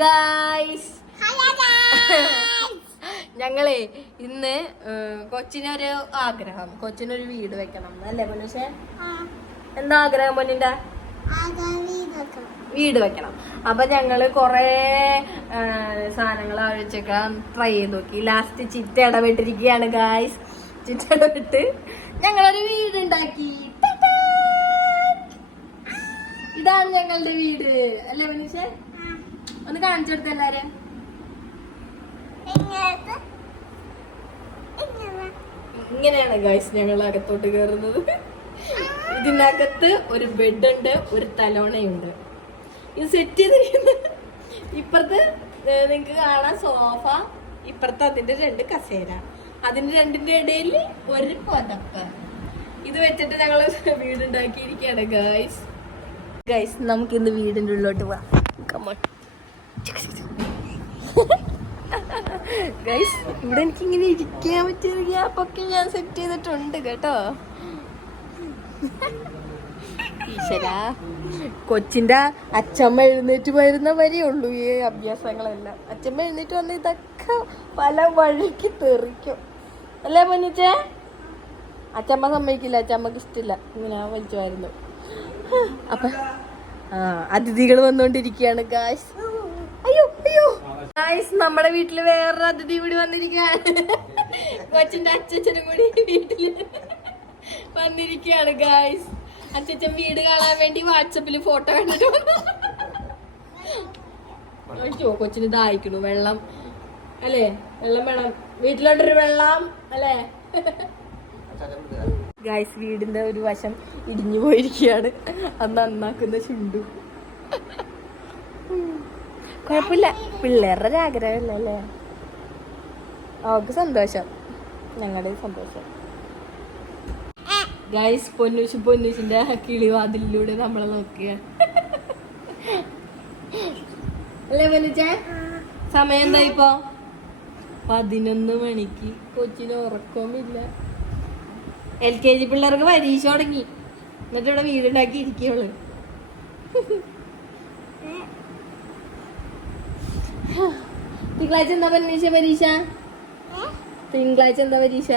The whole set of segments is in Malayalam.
ഗായ്സ്, ഞങ്ങളെ ഇന്ന് കൊച്ചിനൊരു ആഗ്രഹം, കൊച്ചിനൊരു വീട് വെക്കണം അല്ലേ പൊന്നുഷേ? എന്താ ആഗ്രഹം പൊന്നിന്റെ? വീട് വെക്കണം. അപ്പൊ ഞങ്ങള് കൊറേ സാധനങ്ങൾ ആലോചിച്ചൊക്കെ ട്രൈ ചെയ്ത് നോക്കി. ലാസ്റ്റ് ചിറ്റ ഇടപെട്ടിരിക്കുകയാണ് ഗായ്സ്. ചിറ്റ ഇടപെട്ട് ഞങ്ങളൊരു വീട് ഉണ്ടാക്കി. ഇതാണ് ഞങ്ങളുടെ വീട് അല്ലേ മനുഷ്യ? ഒന്ന് കാണിച്ചു കൊടുത്ത എല്ലാരും. ഇങ്ങനെയാണ് ഗൈസ് ഞങ്ങൾ അകത്തോട്ട് കയറുന്നത്. ഇതിനകത്ത് ഒരു ബെഡ് ഉണ്ട്, ഒരു തലോണയുണ്ട്. ഇത് സെറ്റ് ചെയ്തിരിക്കുന്നത് ഇപ്പുറത്ത് നിങ്ങക്ക് കാണാം സോഫ, ഇപ്പുറത്ത് അതിന്റെ 2 കസേര, അതിന്റെ 2ന്റെ ഇടയിൽ ഒരു പുതപ്പ്. ഇത് വെച്ചിട്ട് ഞങ്ങള് വീടുണ്ടാക്കിയിരിക്കുകയാണ് ഗൈസ്. ഗൈസ് നമുക്ക് ഇന്ന് വീടിന്റെ ഉള്ളിലോട്ട് പോവാം. Come on guys. ഇവിടെ എനിക്ക് ഇങ്ങനെ ഇരിക്കാൻ പറ്റിയ ഗ്യാപ്പൊക്കെ ഞാൻ സെറ്റ് ചെയ്തിട്ടുണ്ട് കേട്ടോ. ഈശ്വരാ, കൊച്ചിന്റെ അച്ഛമ്മ എഴുന്നേറ്റ് വരുന്ന വരെ ഉള്ളൂ ഈ അഭ്യാസങ്ങളെല്ലാം. അച്ഛമ്മ എഴുന്നേറ്റ് വന്ന് ഇതൊക്കെ പല വഴിക്ക് തെറിക്കും അല്ലേ പൊന്നിച്ചേ? അച്ഛമ്മ സമ്മതിക്കില്ല, അച്ഛമ്മക്ക് ഇഷ്ടമില്ല ഇങ്ങനെ വലിച്ചുമായിരുന്നു. അപ്പൊ അതിഥികൾ വന്നോണ്ടിരിക്കുകയാണ് ഗായ്സ്. അയ്യോ അയ്യോ ഗായ്സ്, നമ്മുടെ വീട്ടില് വേറൊരു അതിഥി കൂടി വന്നിരിക്കുകയാണ്. കൊച്ചിന്റെ അച്ഛനും കൂടി വീട്ടില് വന്നിരിക്കുകയാണ് ഗായ്സ്. അച്ഛൻ വീട് കാണാൻ വേണ്ടി വാട്സപ്പില് ഫോട്ടോ കണ്ടിട്ട് അയ്യോ കൊച്ചിന് ദാഹിക്കണു. വെള്ളം അല്ലേ? വെള്ളം വേണം, വീട്ടിലോട്ടൊരു വെള്ളം അല്ലേ ഗായ്സ്. വീടിന്റെ ഒരു വശം ഇടിഞ്ഞു പോയിരിക്കുകയാണ്. അത് നന്നാക്കുന്ന ചുണ്ടു. കുഴപ്പമില്ല, പിള്ളേരുടെ ആഗ്രഹമല്ലേ അല്ലേ? അവർക്ക് സന്തോഷം, ഞങ്ങളുടെ സന്തോഷം. ഗായ്സ്, പൊന്നൂസിന്റെ കിളിവാതിലൂടെ നമ്മളെ നോക്കുക അല്ലേ പൊന്നുച്ചേ? സമയം എന്താ ഇപ്പൊ? 11 മണിക്ക്. കൊച്ചിന് ഉറക്കവുമില്ല. LKG പിള്ളേർക്ക് പരീക്ഷ തുടങ്ങി, എന്നിട്ട് ഇവിടെ വീടുണ്ടാക്കി ഇരിക്കുള്ളു. തിങ്കളാഴ്ച എന്താ പരീക്ഷ? തിങ്കളാഴ്ച എന്താ പരീക്ഷ?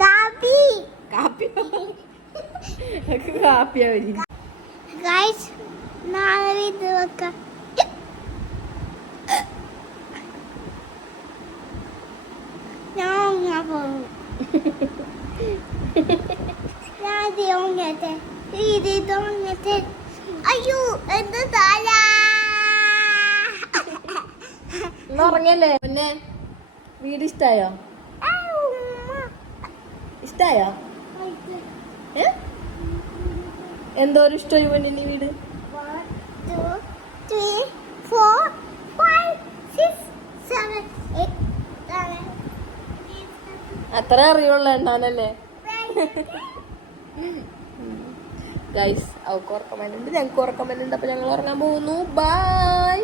കാപ്പിയാ പരീക്ഷ. അയ്യോ എന്താ താല ഉറങ്ങല്ലേ പിന്നെ? വീട് ഇഷ്ടായോ? ഇഷ്ടായോ? എന്തോരം ഇഷ്ടമായി പൊന്നിന് വീട്? 1 2 3 4 5 6 7 8 അത്ര അറിയുള്ളൂ എണ്ണാനല്ലേ ഗൈസ്. അവർക്ക് ഉറക്കം വരുന്നുണ്ട്, ഞങ്ങൾക്ക് ഉറക്കം വരുന്നുണ്ട്. അപ്പൊ ഞങ്ങൾ ഉറങ്ങാൻ പോകുന്നു. ബൈ.